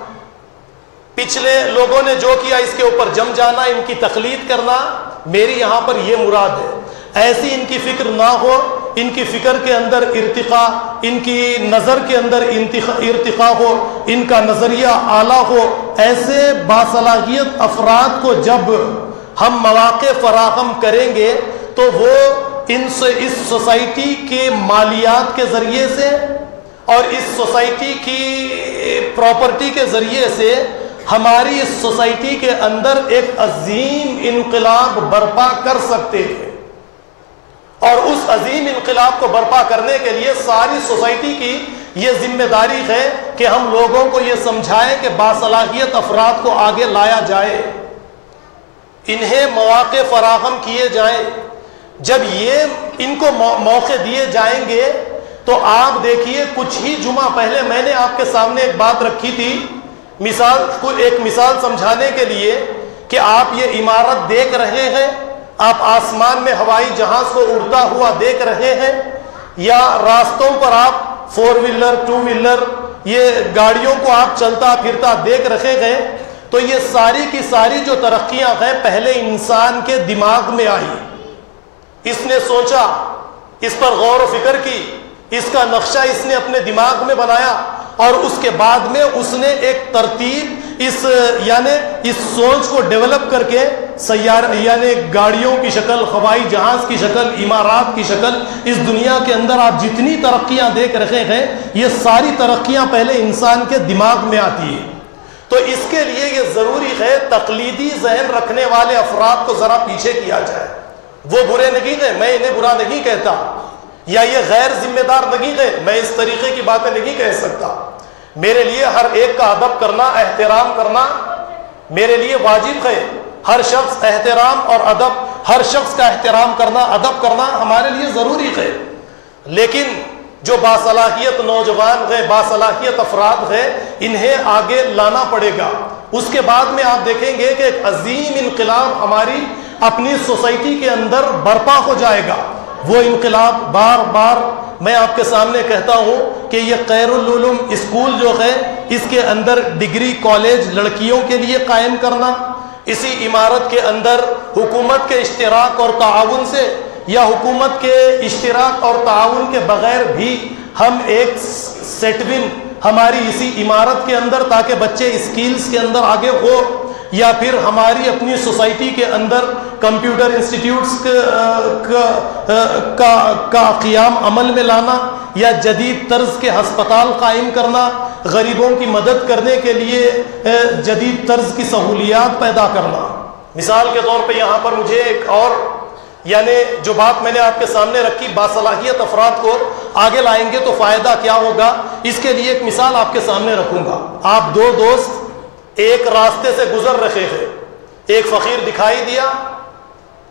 پچھلے لوگوں نے جو کیا اس کے اوپر جم جانا، ان کی تقلید کرنا، میری یہاں پر یہ مراد ہے. ایسی ان کی فکر نہ ہو، ان کی فکر کے اندر ارتقاء، ان کی نظر کے اندر ارتقاء ہو، ان کا نظریہ اعلیٰ ہو. ایسے باصلاحیت افراد کو جب ہم مواقع فراہم کریں گے تو وہ اس سوسائٹی کے مالیات کے ذریعے سے اور اس سوسائٹی کی پراپرٹی کے ذریعے سے ہماری اس سوسائٹی کے اندر ایک عظیم انقلاب برپا کر سکتے ہیں، اور اس عظیم انقلاب کو برپا کرنے کے لیے ساری سوسائٹی کی یہ ذمہ داری ہے کہ ہم لوگوں کو یہ سمجھائیں کہ باصلاحیت افراد کو آگے لایا جائے، انہیں مواقع فراہم کیے جائیں۔ جب یہ ان کو موقع دیے جائیں گے تو آپ دیکھیے، کچھ ہی جمعہ پہلے میں نے آپ کے سامنے ایک بات رکھی تھی، ایک مثال سمجھانے کے لیے کہ آپ یہ عمارت دیکھ رہے ہیں، آپ آسمان میں ہوائی جہاز کو اڑتا ہوا دیکھ رہے ہیں، یا راستوں پر آپ 4 ویلر 2 ویلر یہ گاڑیوں کو آپ چلتا پھرتا دیکھ رہے ہیں، تو یہ ساری کی ساری جو ترقیاں ہیں پہلے انسان کے دماغ میں آئی، اس نے سوچا، اس پر غور و فکر کی، اس کا نقشہ اس نے اپنے دماغ میں بنایا، اور اس کے بعد میں اس نے ایک ترتیب اس سوچ کو ڈیولپ کر کے یعنی گاڑیوں کی شکل، ہوائی جہاز کی شکل، عمارات کی شکل، اس دنیا کے اندر آپ جتنی ترقیاں دیکھ رہے ہیں یہ ساری ترقیاں پہلے انسان کے دماغ میں آتی ہیں۔ تو اس کے لیے یہ ضروری ہے تقلیدی ذہن رکھنے والے افراد کو ذرا پیچھے کیا جائے۔ وہ برے نہیں ہیں، میں انہیں برا نہیں کہتا، یا یہ غیر ذمہ دار نہیں ہے، میں اس طریقے کی باتیں نہیں کہہ سکتا۔ میرے لیے ہر ایک کا ادب کرنا، احترام کرنا میرے لیے واجب ہے۔ ہر شخص احترام اور ادب، ہر شخص کا احترام کرنا، ادب کرنا ہمارے لیے ضروری ہے، لیکن جو باصلاحیت نوجوان ہیں، باصلاحیت افراد ہیں، انہیں آگے لانا پڑے گا۔ اس کے بعد میں آپ دیکھیں گے کہ ایک عظیم انقلاب ہماری اپنی سوسائٹی کے اندر برپا ہو جائے گا۔ وہ انقلاب بار بار میں آپ کے سامنے کہتا ہوں کہ یہ خیر العلوم اسکول جو ہے، اس کے اندر ڈگری کالج لڑکیوں کے لیے قائم کرنا، اسی عمارت کے اندر حکومت کے اشتراک اور تعاون سے یا حکومت کے اشتراک اور تعاون کے بغیر بھی ہم ایک سیٹون ہماری اسی عمارت کے اندر، تاکہ بچے اسکلز کے اندر آگے ہو، یا پھر ہماری اپنی سوسائٹی کے اندر کمپیوٹر انسٹیٹیوٹس کا قیام عمل میں لانا، یا جدید طرز کے ہسپتال قائم کرنا، غریبوں کی مدد کرنے کے لیے جدید طرز کی سہولیات پیدا کرنا۔ مثال کے طور پہ یہاں پر مجھے ایک اور جو بات میں نے آپ کے سامنے رکھی، باصلاحیت افراد کو آگے لائیں گے تو فائدہ کیا ہوگا، اس کے لیے ایک مثال آپ کے سامنے رکھوں گا۔ آپ دو دوست ایک راستے سے گزر رہے ہیں، ایک فقیر دکھائی دیا،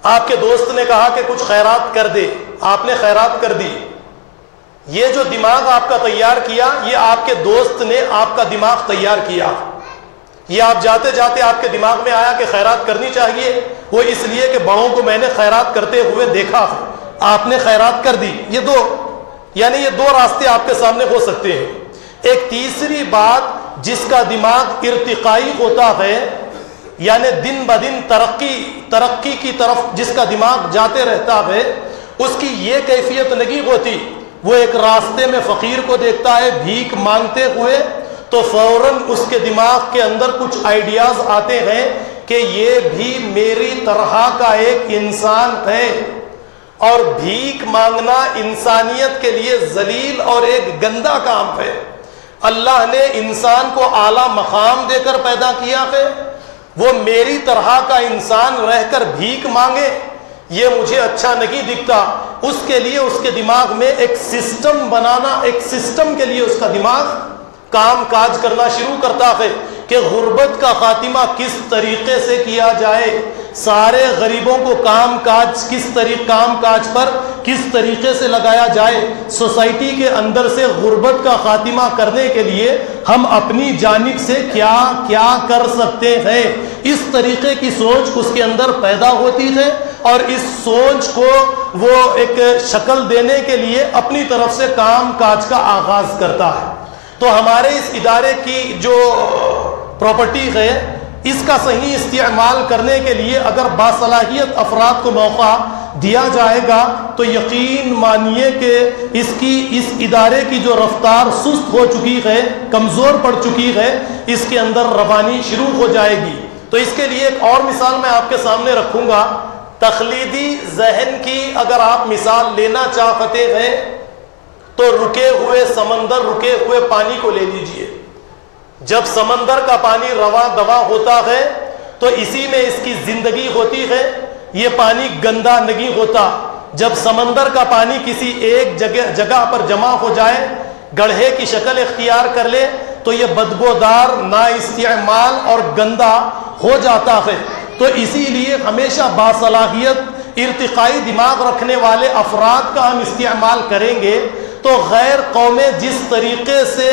آپ کے دوست نے کہا کہ کچھ خیرات کر دے، آپ نے خیرات کر دی۔ یہ جو دماغ آپ کا تیار کیا، یہ آپ کے دوست نے آپ کا دماغ تیار کیا۔ یہ آپ جاتے جاتے آپ کے دماغ میں آیا کہ خیرات کرنی چاہیے، وہ اس لیے کہ بڑوں کو میں نے خیرات کرتے ہوئے دیکھا، آپ نے خیرات کر دی۔ یہ دو راستے آپ کے سامنے ہو سکتے ہیں۔ ایک تیسری بات، جس کا دماغ ارتقائی ہوتا ہے، یعنی دن بدن ترقی کی طرف جس کا دماغ جاتے رہتا ہے، اس کی یہ کیفیت نہیں ہوتی۔ وہ ایک راستے میں فقیر کو دیکھتا ہے بھیک مانگتے ہوئے تو فوراً اس کے دماغ کے اندر کچھ آئیڈیاز آتے ہیں کہ یہ بھی میری طرح کا ایک انسان ہے، اور بھیک مانگنا انسانیت کے لیے ذلیل اور ایک گندا کام ہے۔ اللہ نے انسان کو اعلیٰ مقام دے کر پیدا کیا ہے، وہ میری طرح کا انسان رہ کر بھیک مانگے، یہ مجھے اچھا نہیں دکھتا۔ اس کے لیے اس کے دماغ میں ایک سسٹم بنانا، ایک سسٹم کے لیے اس کا دماغ کام کاج کرنا شروع کرتا ہے کہ غربت کا خاتمہ کس طریقے سے کیا جائے، سارے غریبوں کو کام کاج پر کس طریقے سے لگایا جائے، سوسائٹی کے اندر سے غربت کا خاتمہ کرنے کے لیے ہم اپنی جانب سے کیا کیا کر سکتے ہیں۔ اس طریقے کی سوچ اس کے اندر پیدا ہوتی ہے، اور اس سوچ کو وہ ایک شکل دینے کے لیے اپنی طرف سے کام کاج کا آغاز کرتا ہے۔ تو ہمارے اس ادارے کی جو پراپرٹی ہے، اس کا صحیح استعمال کرنے کے لیے اگر باصلاحیت افراد کو موقع دیا جائے گا تو یقین مانیے کہ اس ادارے کی جو رفتار سست ہو چکی ہے، کمزور پڑ چکی ہے، اس کے اندر روانی شروع ہو جائے گی۔ تو اس کے لیے ایک اور مثال میں آپ کے سامنے رکھوں گا۔ تخلیدی ذہن کی اگر آپ مثال لینا چاہتے ہیں تو رکے ہوئے سمندر، رکے ہوئے پانی کو لے لیجئے. جب سمندر کا پانی رواں دواں ہوتا ہے تو اسی میں اس کی زندگی ہوتی ہے، یہ پانی گندا نہیں ہوتا. جب سمندر کا پانی کسی ایک جگہ پر جمع ہو جائے، گڑھے کی شکل اختیار کر لے، تو یہ بدبودار، نااستعمال اور گندا ہو جاتا ہے. تو اسی لیے ہمیشہ باصلاحیت ارتقائی دماغ رکھنے والے افراد کا ہم استعمال کریں گے تو غیر قومیں جس طریقے سے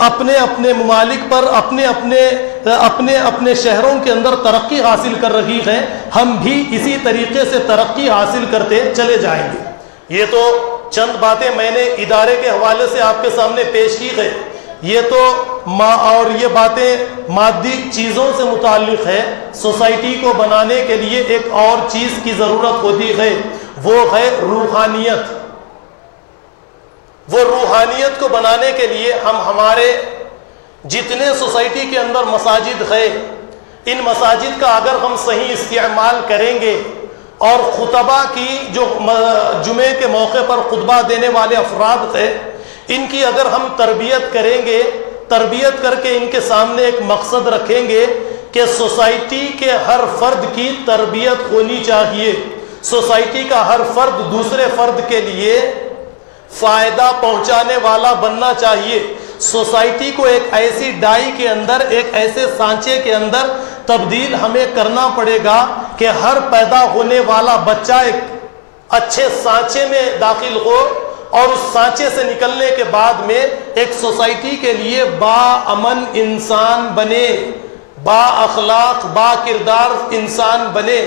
اپنے اپنے ممالک پر اپنے اپنے شہروں کے اندر ترقی حاصل کر رہی ہیں، ہم بھی اسی طریقے سے ترقی حاصل کرتے چلے جائیں گے. یہ تو چند باتیں میں نے ادارے کے حوالے سے آپ کے سامنے پیش کی ہے. یہ تو اور یہ باتیں مادی چیزوں سے متعلق ہے. سوسائٹی کو بنانے کے لیے ایک اور چیز کی ضرورت ہوتی ہے، وہ ہے روحانیت. وہ روحانیت کو بنانے کے لیے ہم ہمارے جتنے سوسائٹی کے اندر مساجد ہے، ان مساجد کا اگر ہم صحیح استعمال کریں گے اور خطبہ کی جو جمعے کے موقع پر خطبہ دینے والے افراد ہیں، ان کی اگر ہم تربیت کریں گے، تربیت کر کے ان کے سامنے ایک مقصد رکھیں گے کہ سوسائٹی کے ہر فرد کی تربیت ہونی چاہیے، سوسائٹی کا ہر فرد دوسرے فرد کے لیے فائدہ پہنچانے والا بننا چاہیے. سوسائٹی کو ایک ایسی ڈائی کے اندر، ایک ایسے سانچے کے اندر تبدیل ہمیں کرنا پڑے گا کہ ہر پیدا ہونے والا بچہ ایک اچھے سانچے میں داخل ہو اور اس سانچے سے نکلنے کے بعد میں ایک سوسائٹی کے لیے با امن انسان بنے، با اخلاق، با کردار انسان بنے.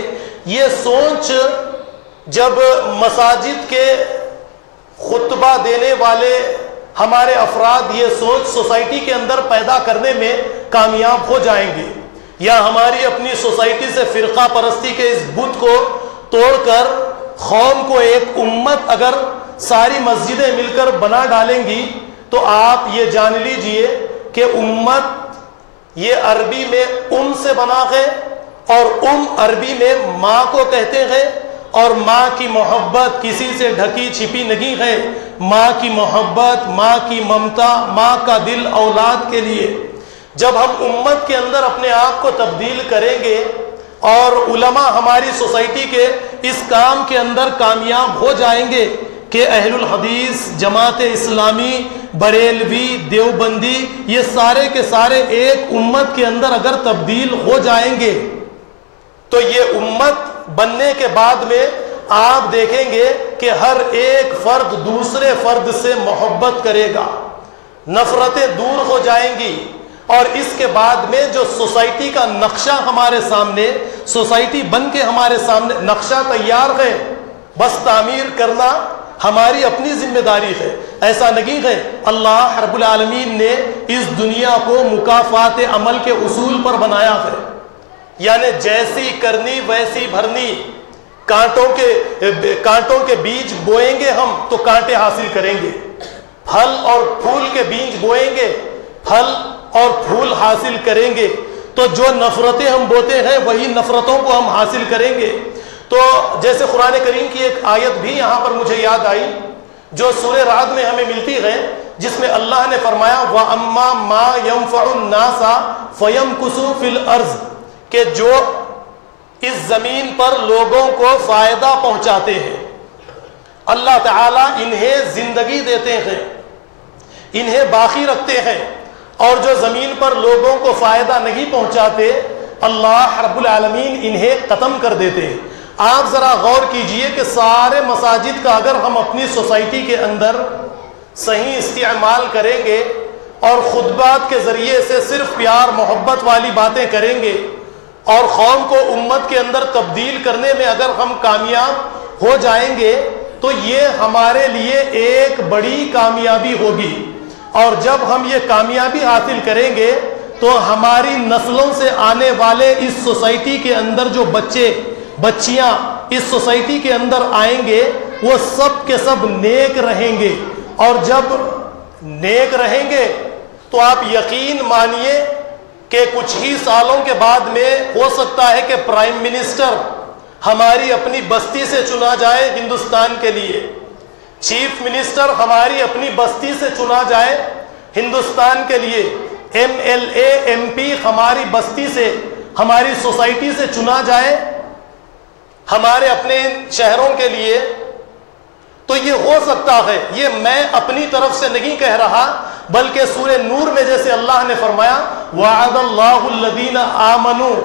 یہ سوچ جب مساجد کے خطبہ دینے والے ہمارے افراد یہ سوچ سوسائٹی کے اندر پیدا کرنے میں کامیاب ہو جائیں گے، یا ہماری اپنی سوسائٹی سے فرقہ پرستی کے اس بت کو توڑ کر قوم کو ایک امت اگر ساری مسجدیں مل کر بنا ڈالیں گی تو آپ یہ جان لیجئے کہ امت یہ عربی میں سے بنا ہے، اور عربی میں ماں کو کہتے ہیں، اور ماں کی محبت کسی سے ڈھکی چھپی نہیں ہے. ماں کی محبت، ماں کی ممتا، ماں کا دل اولاد کے لیے. جب ہم امت کے اندر اپنے آپ کو تبدیل کریں گے اور علماء ہماری سوسائٹی کے اس کام کے اندر کامیاب ہو جائیں گے کہ اہل الحدیث، جماعت اسلامی، بریلوی، دیوبندی، یہ سارے کے سارے ایک امت کے اندر اگر تبدیل ہو جائیں گے تو یہ امت بننے کے بعد میں آپ دیکھیں گے کہ ہر ایک فرد دوسرے فرد سے محبت کرے گا، نفرتیں دور ہو جائیں گی. اور اس کے بعد میں جو سوسائٹی کا نقشہ ہمارے سامنے، سوسائٹی بن کے ہمارے سامنے نقشہ تیار ہے، بس تعمیر کرنا ہماری اپنی ذمہ داری ہے. ایسا نہیں ہے. اللہ رب العالمین نے اس دنیا کو مکافات عمل کے اصول پر بنایا ہے، یعنی جیسی کرنی ویسی بھرنی. کانٹوں کے بیج بوئیں گے ہم تو کانٹے حاصل کریں گے، پھل اور پھول کے بیج بوئیں گے، پھل اور پھول حاصل کریں گے. تو جو نفرتیں ہم بوتے ہیں وہی نفرتوں کو ہم حاصل کریں گے. تو جیسے قرآن کریم کی ایک آیت بھی یہاں پر مجھے یاد آئی جو سورہ رعد میں ہمیں ملتی ہے، جس میں اللہ نے فرمایا وَأَمَّا مَا يَنْفَعُ النَّاسَ فَيَمْكُثُ فِي الْأَرْضِ، کہ جو اس زمین پر لوگوں کو فائدہ پہنچاتے ہیں، اللہ تعالیٰ انہیں زندگی دیتے ہیں، انہیں باقی رکھتے ہیں، اور جو زمین پر لوگوں کو فائدہ نہیں پہنچاتے اللہ رب العالمین انہیں ختم کر دیتے ہیں. آپ ذرا غور کیجئے کہ سارے مساجد کا اگر ہم اپنی سوسائٹی کے اندر صحیح استعمال کریں گے اور خطبات کے ذریعے سے صرف پیار محبت والی باتیں کریں گے اور قوم کو امت کے اندر تبدیل کرنے میں اگر ہم کامیاب ہو جائیں گے تو یہ ہمارے لیے ایک بڑی کامیابی ہوگی. اور جب ہم یہ کامیابی حاصل کریں گے تو ہماری نسلوں سے آنے والے اس سوسائٹی کے اندر جو بچے بچیاں اس سوسائٹی کے اندر آئیں گے وہ سب کے سب نیک رہیں گے. اور جب نیک رہیں گے تو آپ یقین مانیے کہ کچھ ہی سالوں کے بعد میں ہو سکتا ہے کہ پرائم منسٹر ہماری اپنی بستی سے چنا جائے ہندوستان کے لیے، چیف منسٹر ہماری اپنی بستی سے چنا جائے ہندوستان کے لیے، MLA MP ہماری بستی سے، ہماری سوسائٹی سے چنا جائے ہمارے اپنے شہروں کے لیے، تو یہ ہو سکتا ہے۔ یہ میں اپنی طرف سے نہیں کہہ رہا، بلکہ سورہ نور میں جیسے اللہ نے فرمایا وَعَدَ اللَّهُ الَّذِينَ آمَنُوا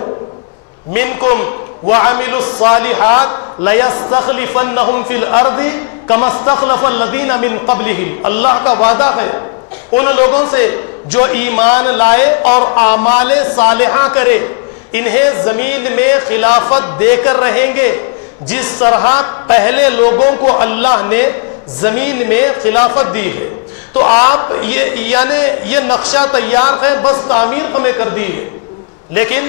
مِنْكُمْ وَعَمِلُوا الصَّالِحَاتِ لَيَسْتَخْلِفَنَّهُمْ فِي الْأَرْضِ كَمَا اسْتَخْلَفَ الَّذِينَ مِنْ قَبْلِهِمْ۔ اللہ کا وعدہ ہے ان لوگوں سے جو ایمان لائے اور اعمال صالحہ کرے، انہیں زمین میں خلافت دے کر رہیں گے جس طرح پہلے لوگوں کو اللہ نے زمین میں خلافت دی ہے۔ تو آپ یہ نقشہ تیار ہے، بس تعمیر ہمیں کر دی ہے، لیکن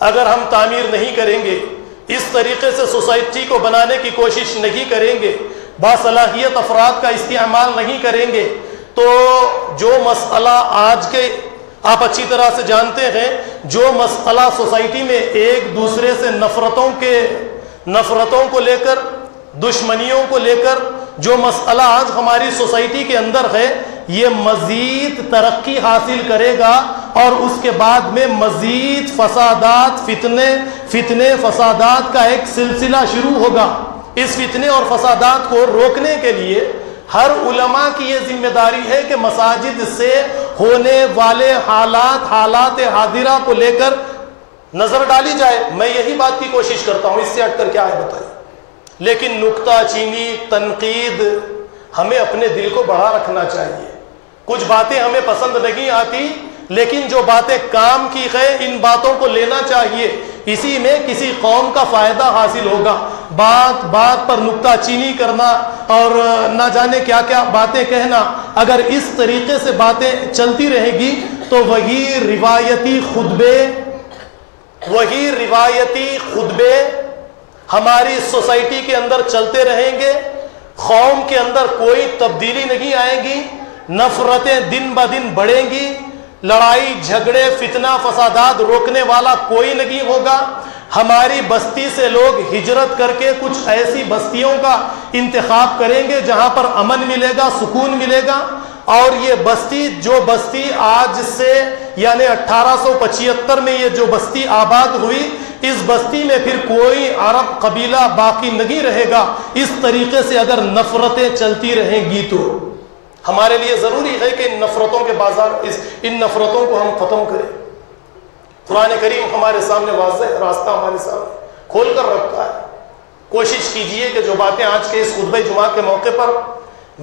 اگر ہم تعمیر نہیں کریں گے، اس طریقے سے سوسائٹی کو بنانے کی کوشش نہیں کریں گے، باصلاحیت افراد کا استعمال نہیں کریں گے، تو جو مسئلہ آج کے آپ اچھی طرح سے جانتے ہیں، جو مسئلہ سوسائٹی میں ایک دوسرے سے نفرتوں کو لے کر، دشمنیوں کو لے کر جو مسئلہ آج ہماری سوسائٹی کے اندر ہے، یہ مزید ترقی حاصل کرے گا اور اس کے بعد میں مزید فسادات، فتنے فسادات کا ایک سلسلہ شروع ہوگا۔ اس فتنے اور فسادات کو روکنے کے لیے ہر علماء کی یہ ذمہ داری ہے کہ مساجد سے ہونے والے حالات حاضرہ کو لے کر نظر ڈالی جائے۔ میں یہی بات کی کوشش کرتا ہوں، اس سے ہٹ کر کیا ہے بتائیے۔ لیکن نکتہ چینی، تنقید، ہمیں اپنے دل کو بڑا رکھنا چاہیے۔ کچھ باتیں ہمیں پسند نہیں آتی، لیکن جو باتیں کام کی ہے ان باتوں کو لینا چاہیے، اسی میں کسی قوم کا فائدہ حاصل ہوگا۔ بات پر نکتہ چینی کرنا اور نہ جانے کیا کیا باتیں کہنا، اگر اس طریقے سے باتیں چلتی رہے گی تو وہی روایتی خطبے ہماری سوسائٹی کے اندر چلتے رہیں گے، قوم کے اندر کوئی تبدیلی نہیں آئے گی، نفرتیں دن بدن بڑھیں گی، لڑائی جھگڑے فتنہ فسادات روکنے والا کوئی نہیں ہوگا۔ ہماری بستی سے لوگ ہجرت کر کے کچھ ایسی بستیوں کا انتخاب کریں گے جہاں پر امن ملے گا، سکون ملے گا، اور یہ جو بستی آج سے یعنی 1875 میں یہ جو بستی آباد ہوئی، اس بستی میں پھر کوئی عرب قبیلہ باقی نہیں رہے گا۔ اس طریقے سے اگر نفرتیں چلتی رہیں گی تو ہمارے لیے ضروری ہے کہ ان نفرتوں کو ہم ختم کریں۔ قرآن کریم ہمارے سامنے واضح راستہ ہمارے سامنے کھول کر رکھتا ہے۔ کوشش کیجئے کہ جو باتیں آج کے اس خطبہ جمعہ کے موقع پر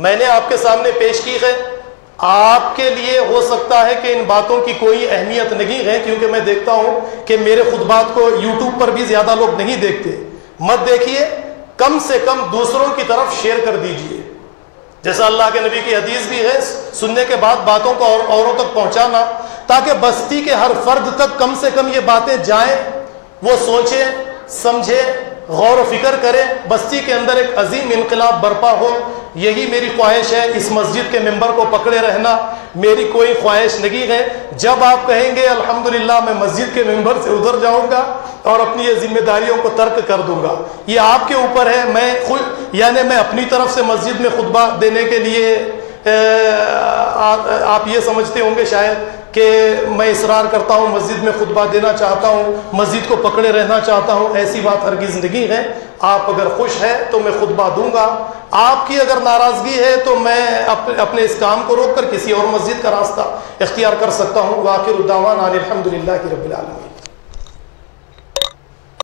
میں نے آپ کے سامنے پیش کی ہے، آپ کے لیے ہو سکتا ہے کہ ان باتوں کی کوئی اہمیت نہیں ہے، کیونکہ میں دیکھتا ہوں کہ میرے خطبات کو یوٹیوب پر بھی زیادہ لوگ نہیں دیکھتے۔ مت دیکھیے، کم سے کم دوسروں کی طرف شیئر کر دیجئے۔ جیسا اللہ کے نبی کی حدیث بھی ہے، سننے کے بعد باتوں کو اوروں تک پہنچانا، تاکہ بستی کے ہر فرد تک کم سے کم یہ باتیں جائیں، وہ سوچے سمجھے، غور و فکر کرے، بستی کے اندر ایک عظیم انقلاب برپا ہو۔ یہی میری خواہش ہے۔ اس مسجد کے ممبر کو پکڑے رہنا میری کوئی خواہش نہیں ہے۔ جب آپ کہیں گے الحمدللہ میں مسجد کے ممبر سے ادھر جاؤں گا اور اپنی یہ ذمہ داریوں کو ترک کر دوں گا، یہ آپ کے اوپر ہے۔ میں اپنی طرف سے مسجد میں خطبہ دینے کے لیے آپ یہ سمجھتے ہوں گے شاید کہ میں اصرار کرتا ہوں، مسجد میں خطبہ دینا چاہتا ہوں، مسجد کو پکڑے رہنا چاہتا ہوں۔ ایسی بات ہرگز نہیں ہے۔ آپ اگر خوش ہیں تو میں خطبہ دوں گا، آپ کی اگر ناراضگی ہے تو میں اپنے اس کام کو روک کر کسی اور مسجد کا راستہ اختیار کر سکتا ہوں۔ وآخر دعوانا الحمدللہ رب العالمین۔